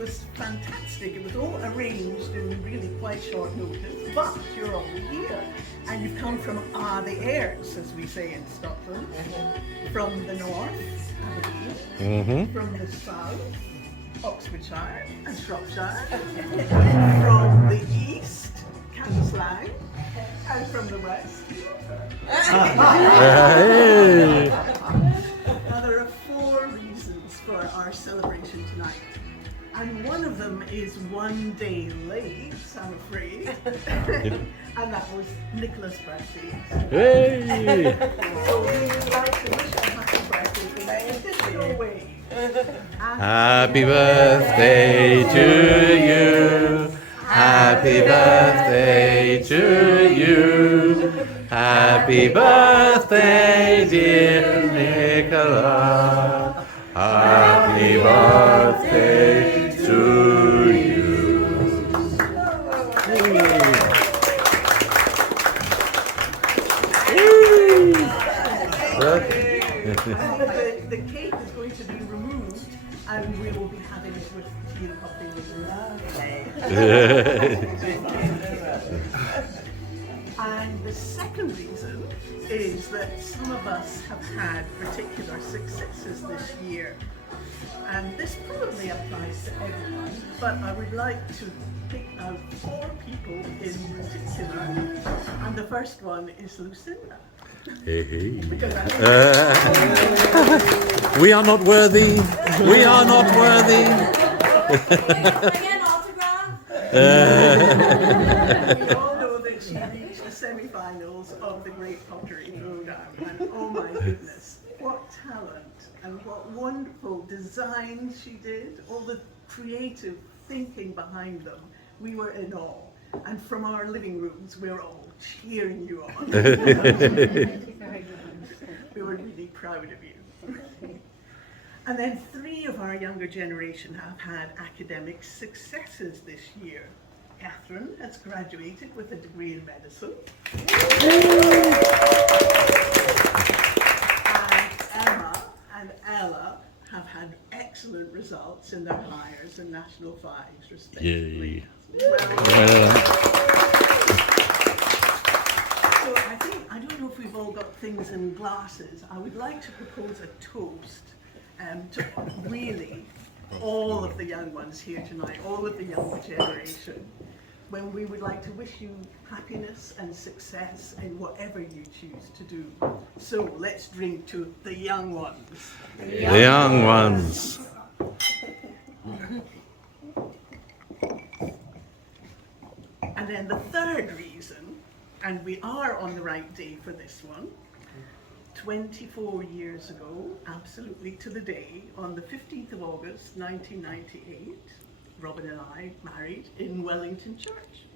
was fantastic. It was all arranged in really quite short notice, but you're all here. And you've come from the airs, as we say in Scotland, from the north, Aberdeen, from the south, Oxfordshire and Shropshire, from the east, Cambuslang, and from the west. Now there are 4 reasons for our celebration tonight. And one of them is one day late, I'm afraid. And that was Nicola's birthday. Hey! So we would like to wish a happy birthday in a official way. Happy birthday to you. Happy birthday to you. Happy birthday, dear Nicola. Happy birthday to you. The cake is going to be removed and we will be having it with tea and coffee with And the second reason is that some of us have had particular successes this year. And this probably applies to everyone, but I would like to pick out 4 people in particular. And the first one is Lucinda. Hey, hey. Because We are not worthy. We are not worthy. An autograph? we all know that she reached the semi-finals of the Great Pottery Throwdown, and oh my goodness, what talent and what wonderful designs she did, all the creative thinking behind them. We were in awe, and from our living rooms we were all cheering you on. We were really proud of you. And then 3 of our younger generation have had academic successes this year. Catherine has graduated with a degree in medicine. And Emma and Ella have had excellent results in their hires and national fives, respectively. So I don't know if we've all got things in glasses. I would like to propose a toast to really all of the young ones here tonight, all of the younger generation, when we would like to wish you happiness and success in whatever you choose to do. So let's drink to the young ones. The young ones. And then the third reason, and we are on the right day for this one, 24 years ago, absolutely to the day, on the 15th of August 1998, Robin and I married in Wellington Church.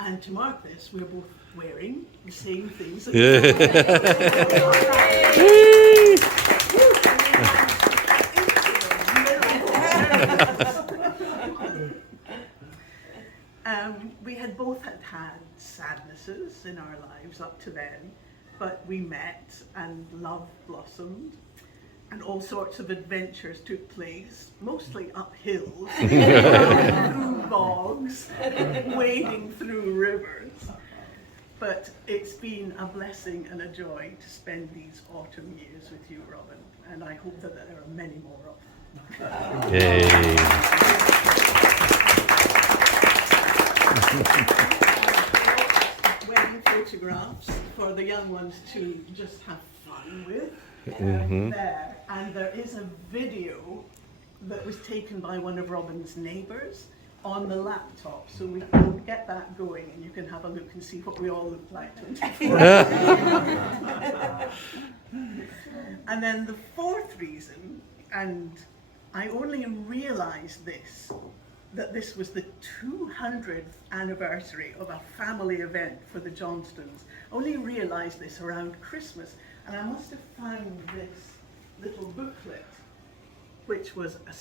And to mark this, we're both wearing the same things. We had both had sadnesses in our lives up to then, but we met and love blossomed, and all sorts of adventures took place, mostly up hills, through bogs, wading through rivers. But it's been a blessing and a joy to spend these autumn years with you, Robin, and I hope that there are many more of them. Yay. Wedding photographs for the young ones to just have fun with. There, and there is a video that was taken by one of Robin's neighbours on the laptop, so we can get that going and you can have a look and see what we all look like 24. And then the 4th reason, and I only realised this, that this was the 200th anniversary of a family event for the Johnstons. Only realised this around Christmas, and I must have found this little booklet, which was a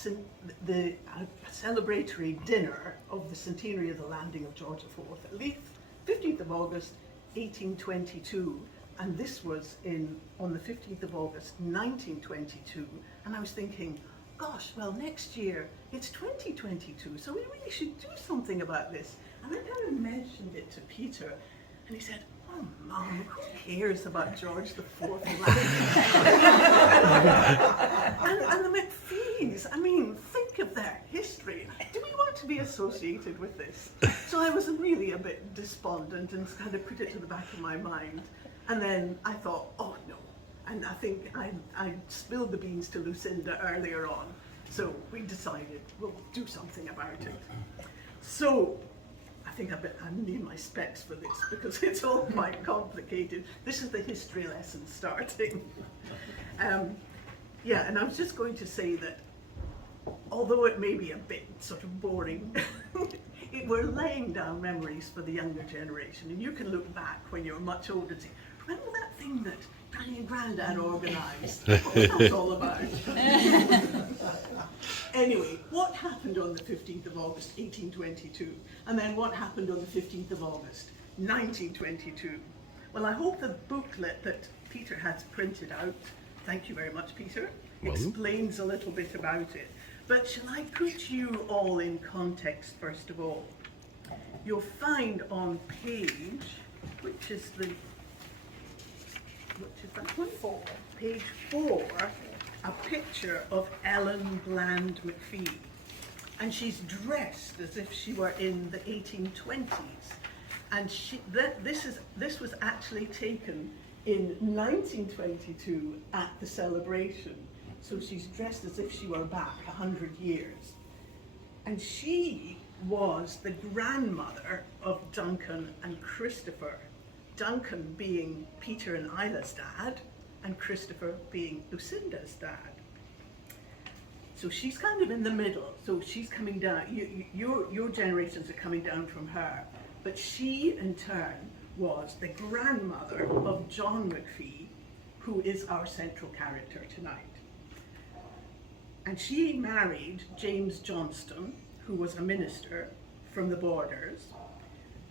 celebratory dinner of the centenary of the landing of George IV at Leith, 15th of August 1822, and this was on the 15th of August 1922, and I was thinking, gosh, well, next year it's 2022, so we really should do something about this. And I kind of mentioned it to Peter, and he said, oh, Mum, who cares about George IV? And the Macfies, I mean, think of their history. Do we want to be associated with this? So I was really a bit despondent and kind of put it to the back of my mind. And then I thought, oh no. And I think I spilled the beans to Lucinda earlier on. So we decided we'll do something about it. So I think I need my specs for this because it's all quite complicated. This is the history lesson starting. Yeah, and I was just going to say that although it may be a bit sort of boring, we're laying down memories for the younger generation. And you can look back when you're much older and say, remember that thing that Granny and Grandad organised? What was that all about? Anyway, what happened on the 15th of August, 1822? And then what happened on the 15th of August, 1922? Well, I hope the booklet that Peter has printed out, thank you very much, Peter, explains a little bit about it. But shall I put you all in context first of all? You'll find on page, which is that one? 4. Page 4, a picture of Ellen Bland Macfie. And she's dressed as if she were in the 1820s. And this was actually taken in 1922 at the celebration. So she's dressed as if she were back 100 years. And she was the grandmother of Duncan and Christopher. Duncan being Peter and Isla's dad, and Christopher being Lucinda's dad. So she's kind of in the middle. So she's coming down, your generations are coming down from her. But she, in turn, was the grandmother of John Macfie, who is our central character tonight. And she married James Johnston, who was a minister from the Borders,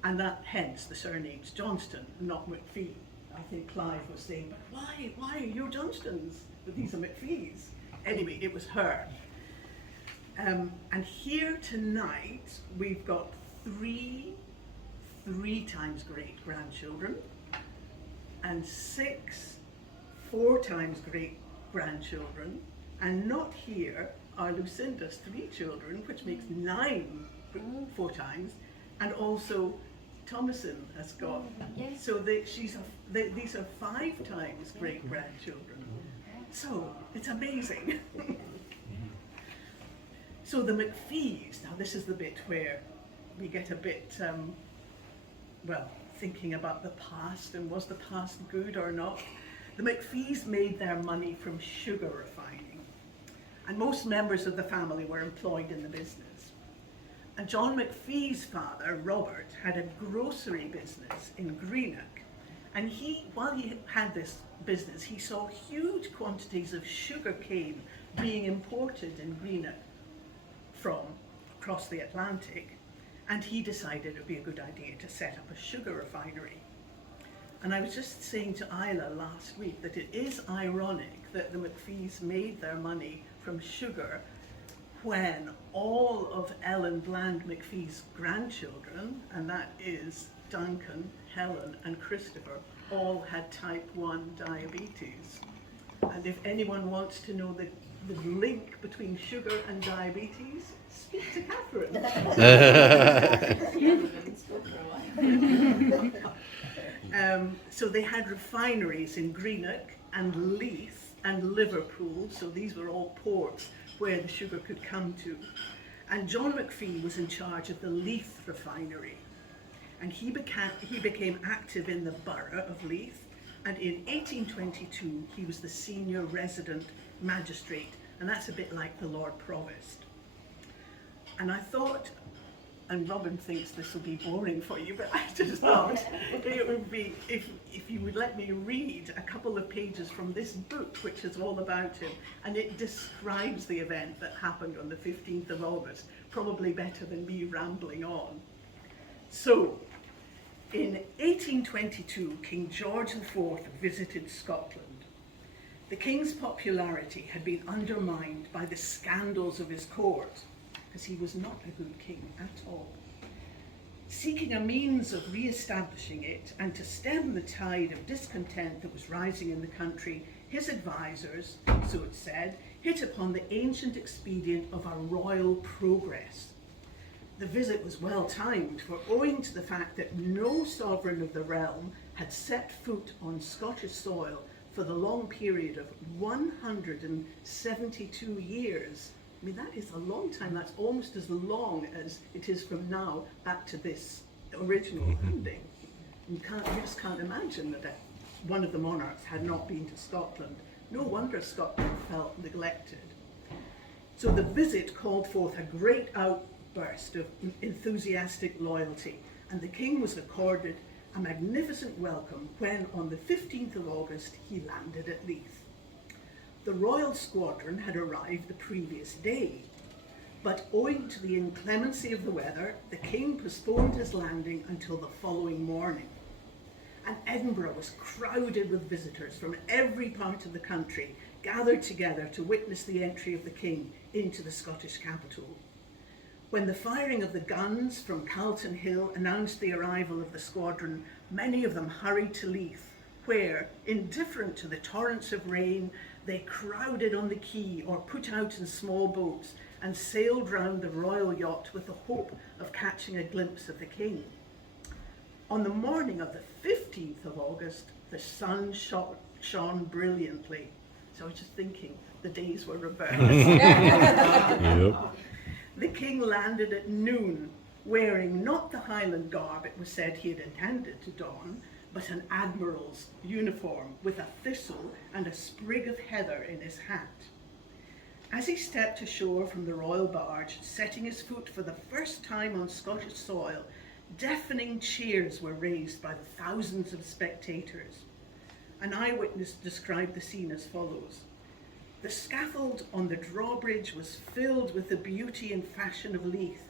and that hence the surname's Johnston, not Macfie. I think Clive was saying, but why are you Johnstons? But these are Macfies. Anyway, it was her. And here tonight, we've got three times great grandchildren, and 6 4 times great grandchildren, and not here are Lucinda's 3 children, which makes 9 4 times, and also Thomason has got. Yes. So these are 5 times great grandchildren. So it's amazing. So the Macfies, now this is the bit where we get a bit, thinking about the past and was the past good or not. The Macfies made their money from sugar refining, and most members of the family were employed in the business. And John Macfie's father, Robert, had a grocery business in Greenock, and while he had this business, he saw huge quantities of sugar cane being imported in Greenock from across the Atlantic, and he decided it would be a good idea to set up a sugar refinery. And I was just saying to Isla last week that it is ironic that the Macfies made their money from sugar when all of Ellen Bland Macfie's grandchildren, and that is Duncan, Helen and Christopher, all had type 1 diabetes. And if anyone wants to know the link between sugar and diabetes, speak to Catherine. So they had refineries in Greenock and Leith and Liverpool, so these were all ports where the sugar could come to. And John Macfie was in charge of the Leith refinery, and he became active in the borough of Leith, and in 1822 he was the senior resident magistrate, and that's a bit like the Lord Provost. And I thought, and Robin thinks this will be boring for you, but I just thought it would be, if you would let me read a couple of pages from this book, which is all about him, and it describes the event that happened on the 15th of August, probably better than me rambling on. So, in 1822, King George IV visited Scotland. The king's popularity had been undermined by the scandals of his court, because he was not a good king at all. Seeking a means of re-establishing it and to stem the tide of discontent that was rising in the country, his advisors, so it said, hit upon the ancient expedient of a royal progress. The visit was well timed, for owing to the fact that no sovereign of the realm had set foot on Scottish soil for the long period of 172 years. I mean, that is a long time. That's almost as long as it is from now back to this original landing. You just can't imagine that one of the monarchs had not been to Scotland. No wonder Scotland felt neglected. So the visit called forth a great outburst of enthusiastic loyalty, and the king was accorded a magnificent welcome when, on the 15th of August, he landed at Leith. The royal squadron had arrived the previous day, but owing to the inclemency of the weather, the king postponed his landing until the following morning. And Edinburgh was crowded with visitors from every part of the country, gathered together to witness the entry of the king into the Scottish capital. When the firing of the guns from Calton Hill announced the arrival of the squadron, many of them hurried to Leith, where, indifferent to the torrents of rain, they crowded on the quay or put out in small boats and sailed round the royal yacht with the hope of catching a glimpse of the king. On the morning of the 15th of August, the sun shone brilliantly. So I was just thinking, the days were reversed. Yep. The king landed at noon, wearing not the Highland garb it was said he had intended to don, but an admiral's uniform with a thistle and a sprig of heather in his hat. As he stepped ashore from the royal barge, setting his foot for the first time on Scottish soil, deafening cheers were raised by the thousands of spectators. An eyewitness described the scene as follows. The scaffold on the drawbridge was filled with the beauty and fashion of Leith,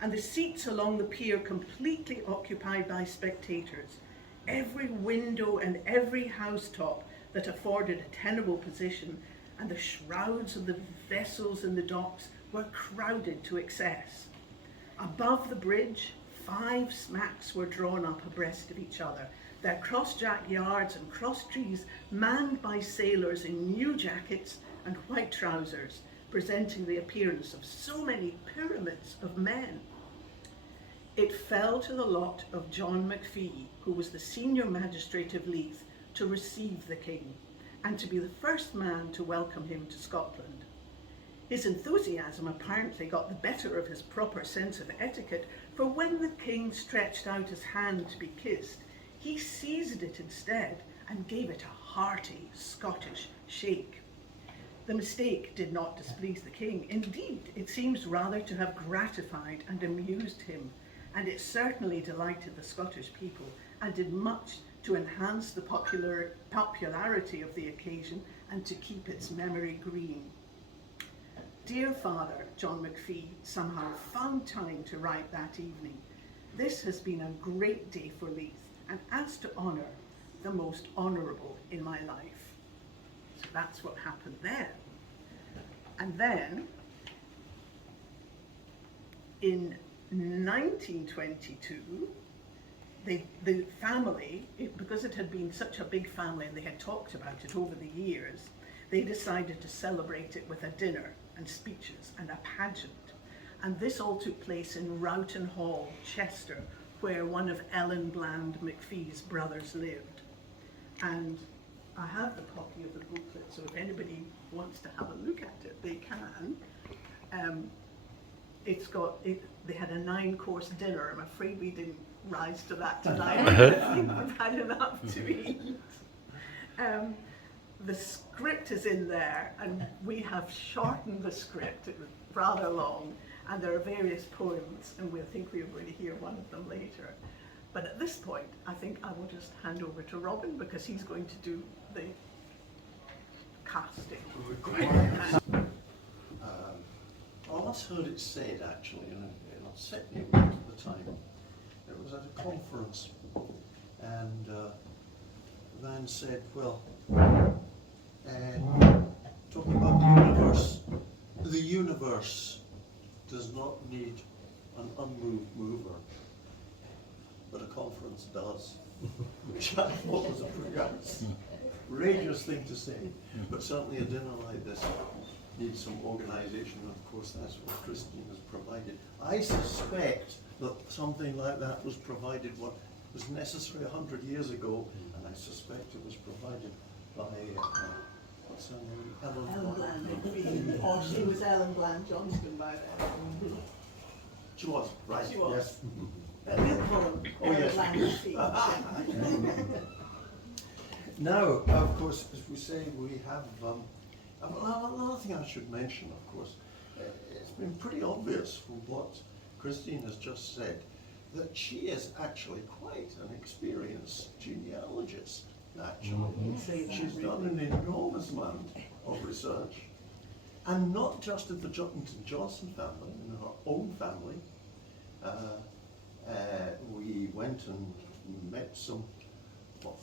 and the seats along the pier completely occupied by spectators. Every window and every housetop that afforded a tenable position, and the shrouds of the vessels in the docks were crowded to excess. Above the bridge, 5 smacks were drawn up abreast of each other, their cross-jack yards and cross-trees manned by sailors in new jackets and white trousers, presenting the appearance of so many pyramids of men. It fell to the lot of John Macfie, who was the senior magistrate of Leith, to receive the king and to be the first man to welcome him to Scotland. His enthusiasm apparently got the better of his proper sense of etiquette, for when the king stretched out his hand to be kissed, he seized it instead and gave it a hearty Scottish shake. The mistake did not displease the king. Indeed, it seems rather to have gratified and amused him, and it certainly delighted the Scottish people and did much to enhance the popularity of the occasion and to keep its memory green. Dear Father, John Macfie somehow found time to write that evening. This has been a great day for Leith, and as to honour, the most honourable in my life. So that's what happened then. And then, in 1922, the family, because it had been such a big family and they had talked about it over the years, they decided to celebrate it with a dinner and speeches and a pageant. And this all took place in Rowton Hall, Chester, where one of Ellen Bland Macfie's brothers lived. And I have the copy of the booklet, so if anybody wants to have a look at it, they can. They had a 9-course dinner. I'm afraid we didn't rise to that tonight. I think we've had enough to eat. The script is in there, and we have shortened the script. It was rather long, and there are various poems, and we'll think we're going to hear one of them later. But at this point, I think I will just hand over to Robin, because he's going to do the casting. I once heard it said, actually, and I'll set you back to the time. It was at a conference, and the man said, well, universe does not need an unmoved mover, but a conference does, which I thought was a pretty outrageous thing to say. But certainly a dinner like this needs some organisation, and of course that's what Christine has provided. I suspect that something like that was provided what was necessary 100 years ago, and I suspect it was provided by what's her name? Ellen Bland. Or she was Ellen Bland Johnston by then. She was, right? She was. Yes. But we'll call her Oh, Ellen yes. Bland. Now, of course, as we say, we have another thing I should mention, of course. It's been pretty obvious from what Christine has just said that she is actually quite an experienced genealogist, actually. She's done an enormous amount of research, and not just in the Johnson family, in her own family. We went and met some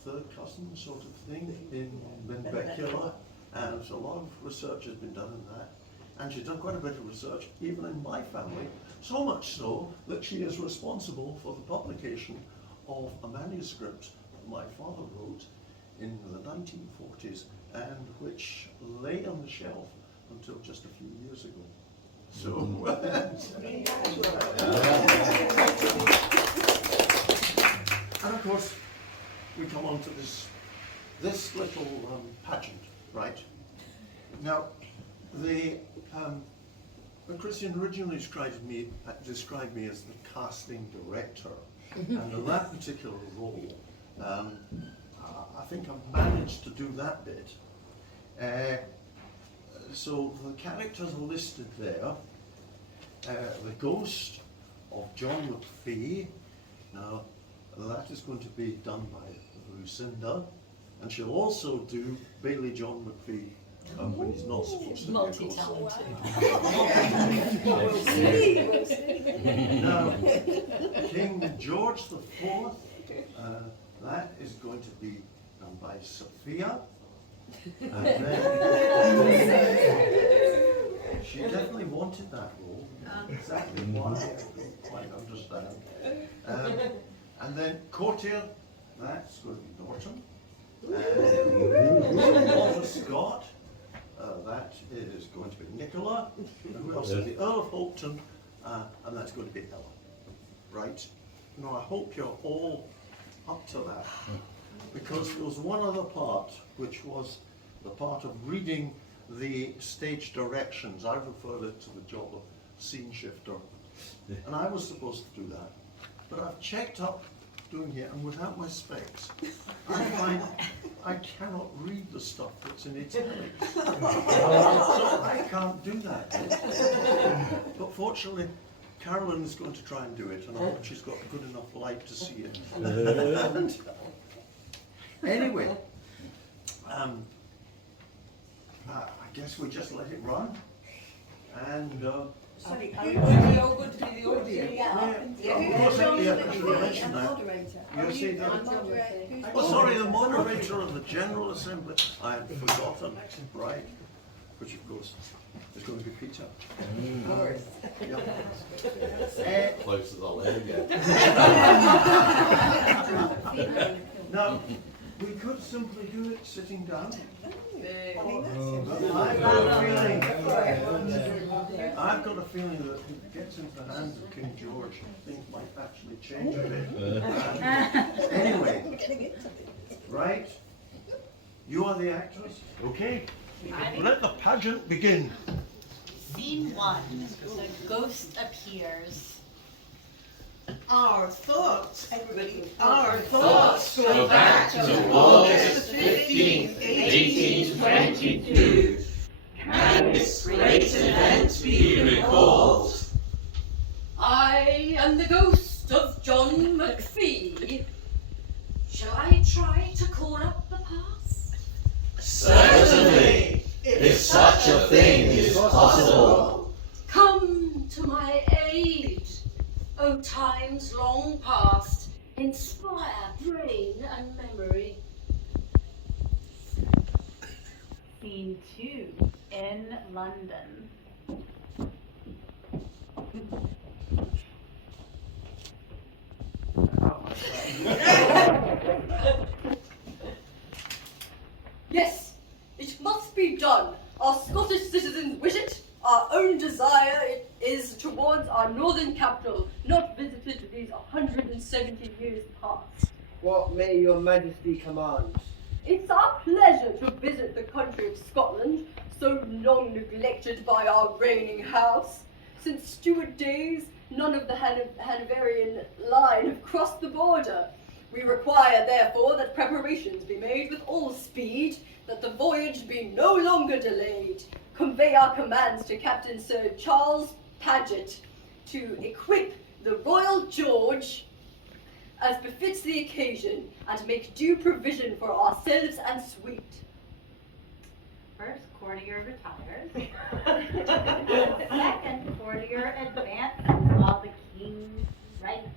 third cousin sort of thing in Benbecula, and so a lot of research has been done in that. And she's done quite a bit of research even in my family, so much so that she is responsible for the publication of a manuscript that my father wrote in the 1940s and which lay on the shelf until just a few years ago. So, and of course, we come on to this little pageant, right? Now, when Christian originally described me as the casting director, and in that particular role, I think I've managed to do that bit. So the characters are listed there. The ghost of John Macfie. Now, that is going to be done by Lucinda, and she'll also do Bailey John Macfie when he's not supposed to be a ghost. Now, King George IV, that is going to be done by Sophia. And then, she definitely wanted that role. Exactly why, I don't quite understand. And then Courtier, that's going to be Norton. Walter Scott, that is going to be Nicola. And who else is the Earl of Hopetoun, and that's going to be Ella. Right? Now I hope you're all up to that, because there was one other part, which was the part of reading the stage directions. I referred it to the job of scene shifter, and I was supposed to do that. But I've checked up doing here, and without my specs, I find I cannot read the stuff that's in italics. So I can't do that. But fortunately, Carolyn is going to try and do it, and I hope she's got good enough light to see it. And anyway, I guess we just let it run, and Sorry, are we all going to be the audience? of course, I should mention that. You see that? Oh, sorry, the moderator of the General Assembly. I had forgotten, right? Which, of course, is going to be Peter. Of course. Close as I'll ever get. Now, we could simply do it sitting down. I've got a feeling that if it gets into the hands of King George, things might actually change a bit. Anyway, right? You are the actress? Okay. Let the pageant begin. Scene 1. The ghost appears. Our thoughts, everybody, our thoughts Go back to August 15th, 1822. Can this great event be recalled? I am the ghost of John Macfie. Shall I try to call up the past? Certainly, if such a thing is possible. Come to my aid, O times long past, inspire brain and memory. Scene 2, in London. Yes, it must be done. Our Scottish citizens wish it. Our own desire it is towards our northern capital, not visited these 170 years past. What may your majesty command? It's our pleasure to visit the country of Scotland, so long neglected by our reigning house. Since Stuart days, none of the Hanoverian line have crossed the border. We require, therefore, that preparations be made with all speed, that the voyage be no longer delayed. Convey our commands to Captain Sir Charles Paget to equip the Royal George as befits the occasion, and make due provision for ourselves and suite. First courtier retires. Second courtier advances while the king writes.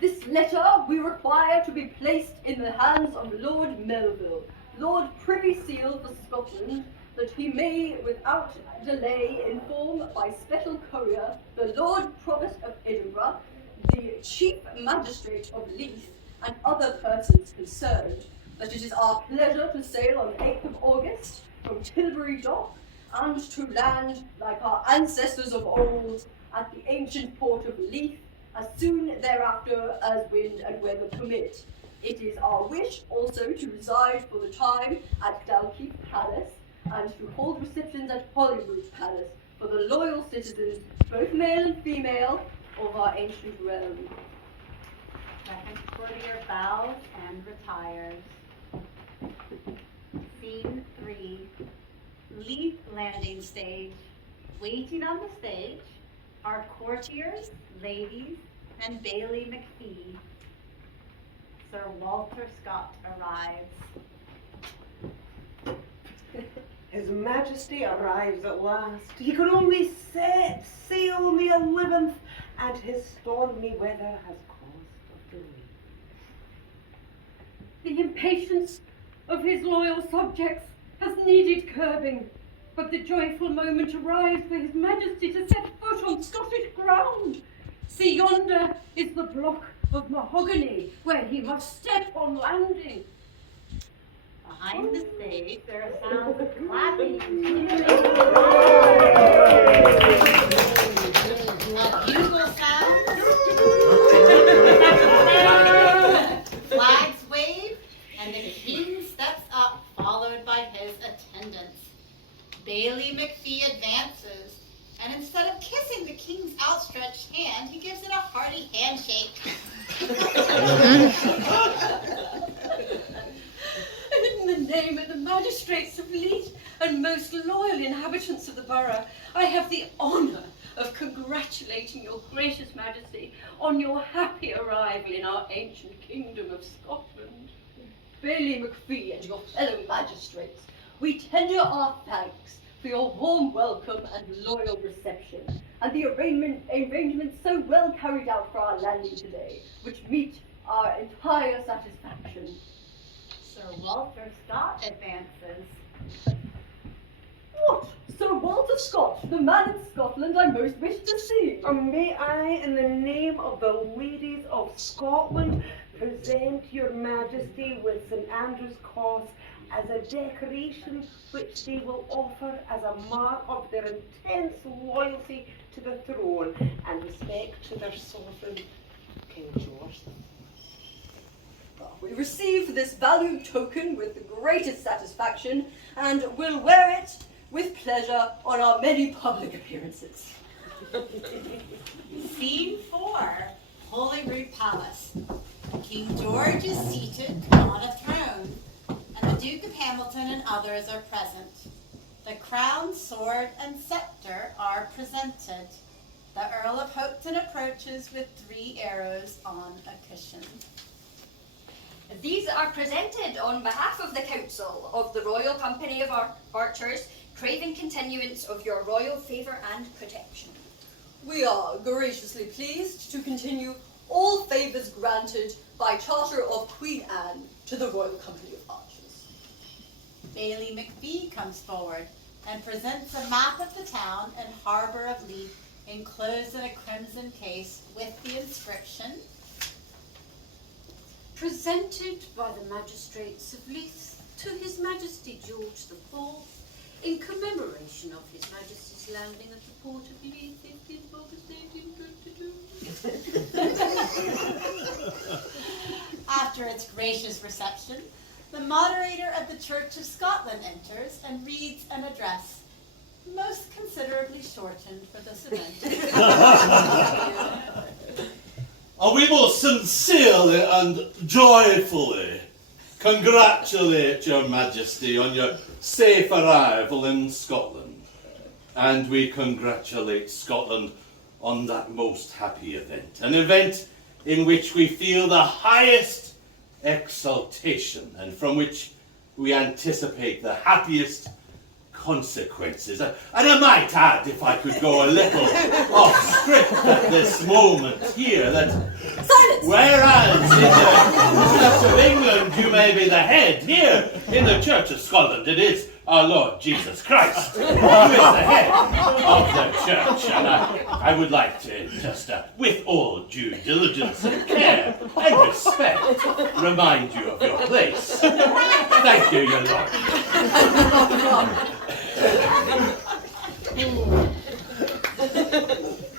This letter we require to be placed in the hands of Lord Melville, Lord Privy Seal for Scotland, that he may without delay inform by special courier the Lord Provost of Edinburgh, the Chief Magistrate of Leith, and other persons concerned, that it is our pleasure to sail on 8th of August from Tilbury Dock, and to land, like our ancestors of old, at the ancient port of Leith, as soon thereafter as wind and weather permit. It is our wish also to reside for the time at Dalkeith Palace, and to hold receptions at Holyrood Palace for the loyal citizens, both male and female, of our ancient realm. Second courtier bows and retires. Scene 3. Leith landing stage. Waiting on the stage are courtiers, ladies, and Bailey Macfie. Sir Walter Scott arrives. His Majesty arrives at last. He could only set sail on the 11th, and his stormy weather has caused a delay. The impatience of his loyal subjects has needed curbing, but the joyful moment arrived for His Majesty to set foot on Scottish ground. See, yonder is the block of mahogany where he must step on landing. Behind the stage, there are sounds of clapping, cheering, a bugle sounds, flags wave, and the king steps up, followed by his attendants. Bailey Macfie advances, and instead of kissing the king's outstretched hand, he gives it a hearty handshake. In the name of the magistrates of Leith and most loyal inhabitants of the borough, I have the honour of congratulating your gracious Majesty on your happy arrival in our ancient kingdom of Scotland. Bailey Macfie and your fellow magistrates, we tender our thanks for your warm welcome and loyal reception, and the arrangements so well carried out for our landing today, which meet our entire satisfaction. Sir Walter Scott advances. What? Sir Walter Scott, the man in Scotland I most wish to see. May I, in the name of the ladies of Scotland, present your Majesty with St Andrew's Cross as a decoration which they will offer as a mark of their intense loyalty to the throne and respect to their sovereign, King George. We receive this valued token with the greatest satisfaction and will wear it with pleasure on our many public appearances. Scene 4, Holyrood Palace. King George is seated on a throne, and the Duke of Hamilton and others are present. The crown, sword, and scepter are presented. The Earl of Hopetoun approaches with 3 arrows on a cushion. These are presented on behalf of the Council of the Royal Company of Archers, craving continuance of your royal favour and protection. We are graciously pleased to continue all favours granted by charter of Queen Anne to the Royal Company of Archers. Bailey Macfie comes forward, and presents a map of the town and harbour of Leith enclosed in a crimson case with the inscription, presented by the magistrates of Leith to His Majesty George IV in commemoration of His Majesty's landing at the port of Leith 15th August 1822. After its gracious reception, the moderator of the Church of Scotland enters and reads an address, most considerably shortened for this event. We most sincerely and joyfully congratulate Your Majesty on your safe arrival in Scotland. And we congratulate Scotland on that most happy event. An event in which we feel the highest exaltation and from which we anticipate the happiest consequences. And I might add, if I could go a little off script at this moment here, that Silence! whereas in the Church of England you may be the head, here in the Church of Scotland it is our Lord Jesus Christ who is the head of the church. And I would like to just, with all due diligence and care and respect, remind you of your place. Thank you, Your Lord.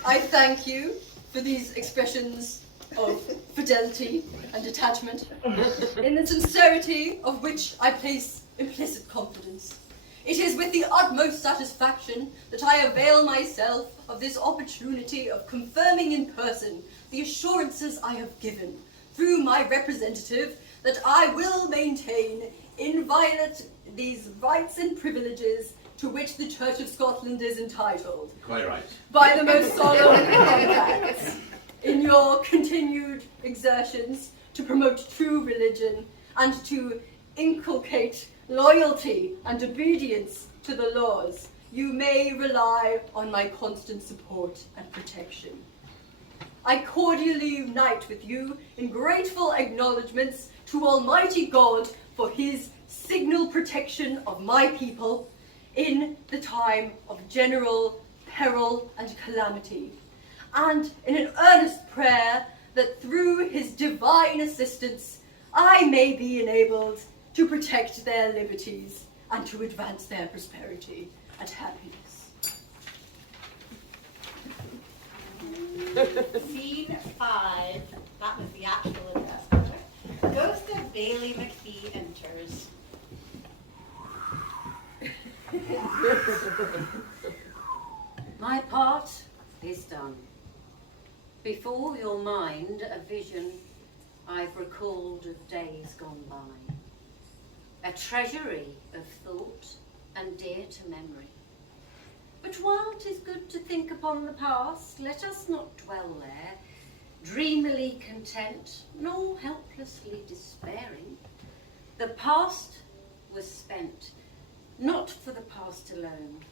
I thank you for these expressions of fidelity and attachment, in the sincerity of which I place implicit confidence. It is with the utmost satisfaction that I avail myself of this opportunity of confirming in person the assurances I have given, through my representative, that I will maintain inviolate these rights and privileges to which the Church of Scotland is entitled. Quite right. By the most solemn compacts, in your continued exertions to promote true religion and to inculcate loyalty and obedience to the laws, you may rely on my constant support and protection. I cordially unite with you in grateful acknowledgements to Almighty God for His signal protection of my people in the time of general peril and calamity, and in an earnest prayer that through His divine assistance I may be enabled to protect their liberties and to advance their prosperity and happiness. Scene 5, that was the actual address. Ghost of Bailey Macfie enters. My part is done. Before your mind a vision I've recalled of days gone by, a treasury of thought and dear to memory. But while 'tis good to think upon the past, let us not dwell there, dreamily content, nor helplessly despairing. The past was spent, not for the past alone.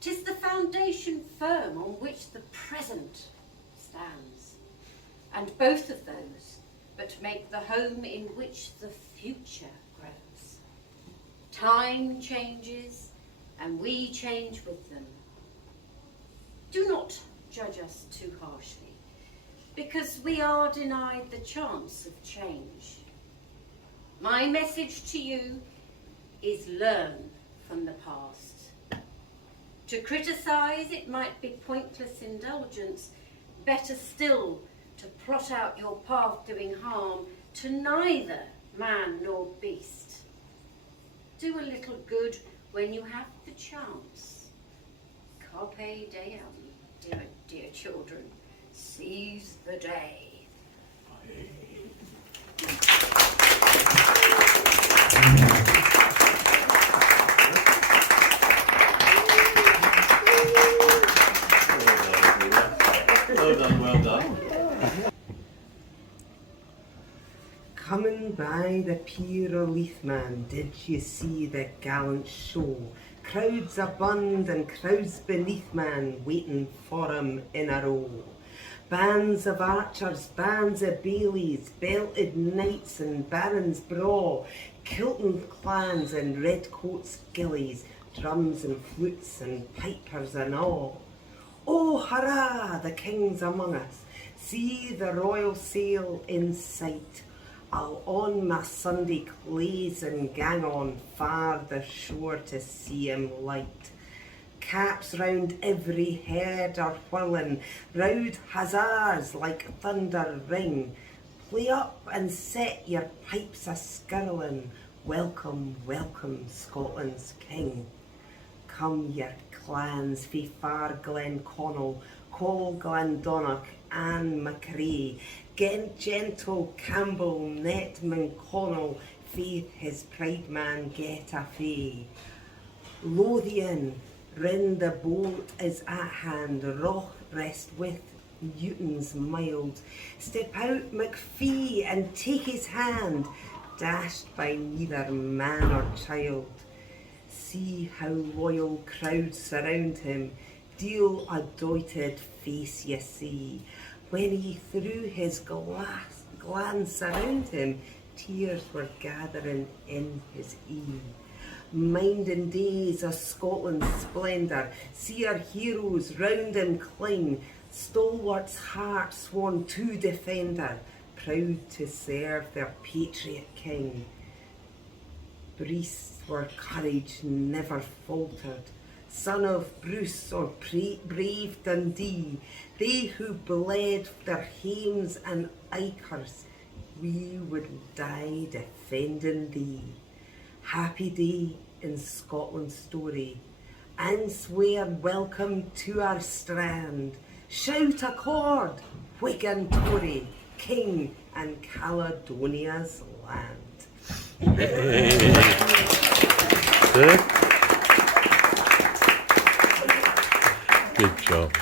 'Tis the foundation firm on which the present stands, and both of those but make the home in which the future grows. Time changes, and we change with them. Do not judge us too harshly, because we are denied the chance of change. My message to you is learn from the past. To criticize it might be pointless indulgence, better still to plot out your path doing harm to neither man nor beast. Do a little good when you have the chance. Carpe diem, dear children, seize the day. Well done, well done. Coming by the pier o' Leith, man, did ye see the gallant show? Crowds abund and crowds beneath, man, waiting for him in a row. Bands of archers, bands of bailies, belted knights and barons braw, kilted clans and redcoats gillies, drums and flutes and pipers and all. Oh, hurrah, the king's among us. See the royal sail in sight. I'll on my Sunday clays and gang on far the shore to see him light. Caps round every head are whirling, loud huzzahs like thunder ring. Play up and set your pipes a-skirling, welcome, welcome, Scotland's king. Come, your clans, fae far Glenconnell, Call Glandonach, and Macrae, Gent Gentle, Campbell, Net Manconnell, faith his pride man get a fay. Lothian, Rin the boat is at hand, Roch rest with Newton's mild. Step out, Macfie, and take his hand, dashed by neither man or child. See how loyal crowds surround him, deal a doited face ye see. When he threw his glance around him, tears were gathering in his e'e. Minding days of Scotland's splendour, see our heroes round him cling, stalwarts hearts sworn to defend her, proud to serve their patriot king. Breasts where courage never faltered, son of Bruce or brave Dundee, they who bled their hames and ichors, we would die defending thee. Happy day in Scotland's story, and swear welcome to our strand. Shout accord, Whig and Tory, King and Caledonia's land. Good job.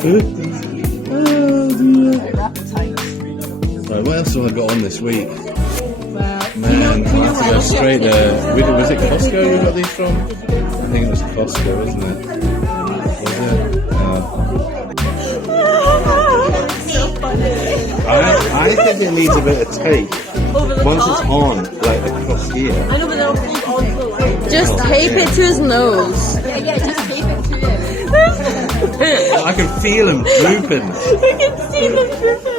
Right, what else have I got on this week? Man, I have to go straight to... Was it Costco you got these from? I think it was Costco, wasn't it? Was it? So funny. I think it needs a bit of tape. Once it's on, like across here. I know, but they'll hold on to the line. Just tape it to his nose. Yeah, just tape it to it. I can feel him drooping. I can see them drooping.